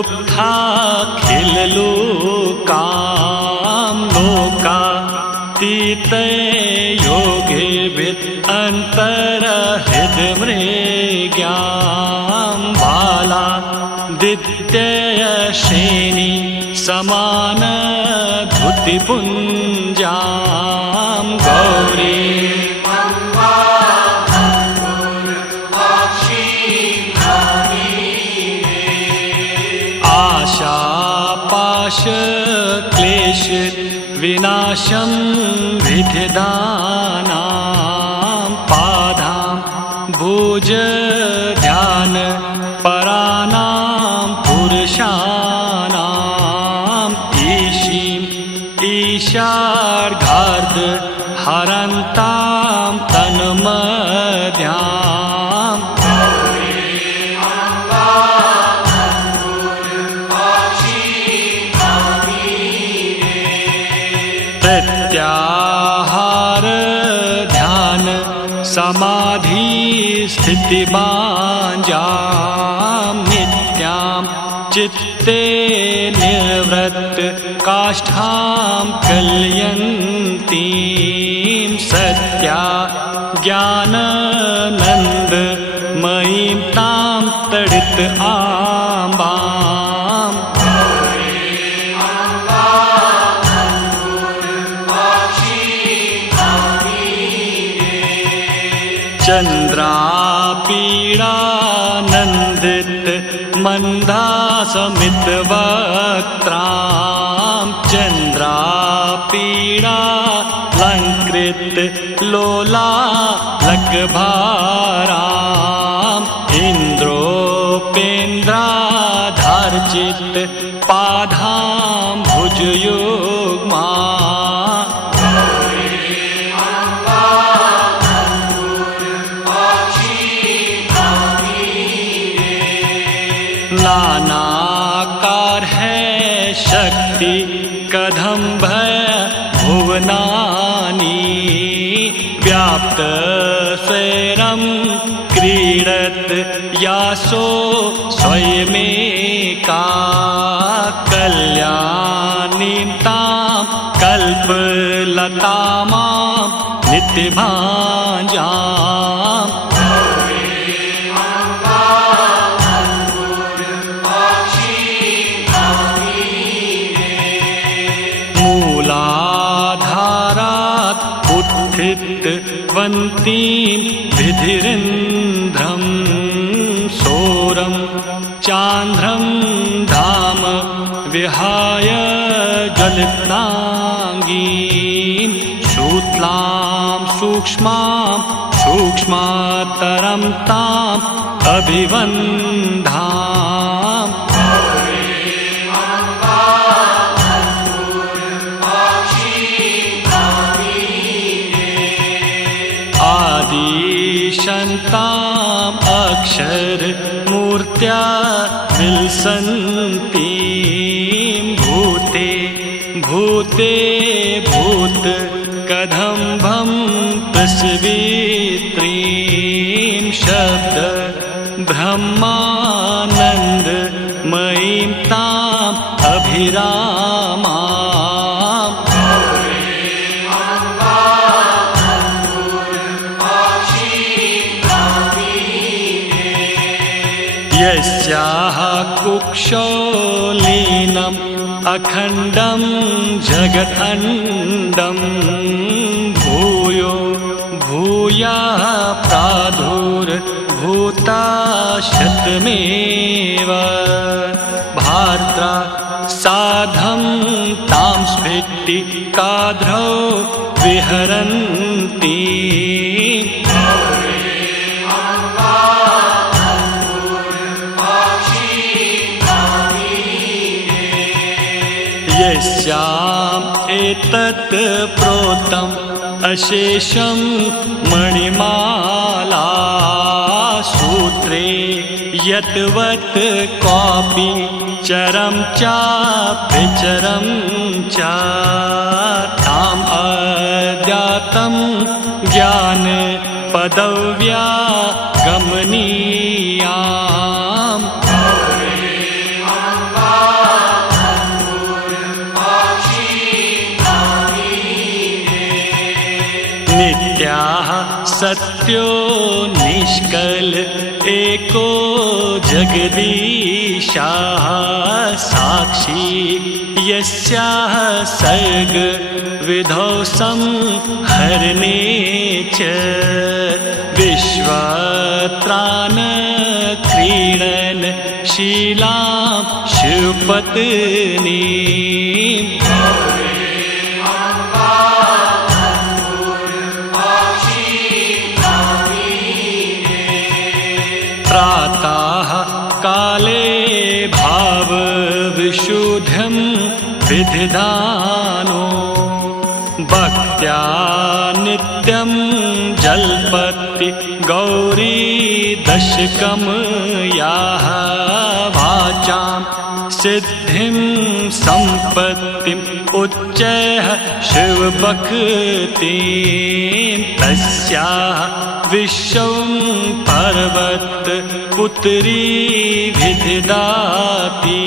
लुप्ताखिललोकां लोकातीते योगिभिः अन्तर्हृदमृग्यां बाला दित्ययश्रेणी समानधुतिपुञ्जां गौरी आशापाशक्लेश विनाशं विधिदानां पादां भुजध्यान पराणां पुरुषाणाम् ईशीं ईशार्घार्ध हरन्तां तन्मध्याम् प्रत्याहार ध्यान समाधि स्थितिबांजां नित्यां चित्ते निर्वृत्त काष्ठां कलयन्तीं सत्या ज्ञानानन्द मयीं तां तडित आम्बां चन्द्रापीडानन्दित मन्दासमितवक्त्रां चन्द्रापीडालङ्कृत लोलालकभाराम् इन्द्रोपेन्द्राधार्चित पादां भुजयुग्मा नानाकार है शक्ति कदम्भ भुवनानि व्याप्त स्वैरं क्रीडत यासो स्वयमेका कल्याणीं तां कल्पलतामां नित्यभाजाम् वन्तीं विधिरिन्द्रं सोरं चान्द्रं धाम विहाय ज्वलिताङ्गीं शूत्लां सूक्ष्मां सूक्ष्मातरं ताम् अभिवन्धाम् आदिशन्ताम् अक्षर मूर्त्या विलसन्तीं भूते भूते भूत कदम्भं प्रसवित्रीं शब्द ब्रह्मानन्द मयीं ताम् अभिरामा यस्याः कुक्षोलीनम् अखण्डं जगदण्डं भूयो भूयाः प्रादुर्भूता शतमेव भार्त्रा साधं तां स्फटिकाद्रौ विहरन्ति यस्याम् एतत् प्रोतम् अशेषं मणिमाला सूत्रे यत्वत् क्वापि चरं चाप्यचरं च ताम् अज्ञातं ज्ञान पदव्या गमनीयाम् नित्याः सत्यो निष्कल एको जगदीशाः साक्षी यस्याः सर्ग विधौ संहरणे च विश्वत्राण क्रीडन शीलां शिवपत्नी प्रातः काले भाव विशुद्धं विधिधानो भक्त्या नित्यं जल्पति गौरी दशकं याः वाचां सिद्धिं सम्पत्तिम् उच्चैः शिवभक्तिं तस्याः विश्वं पर्वत पुत्री विदधाति।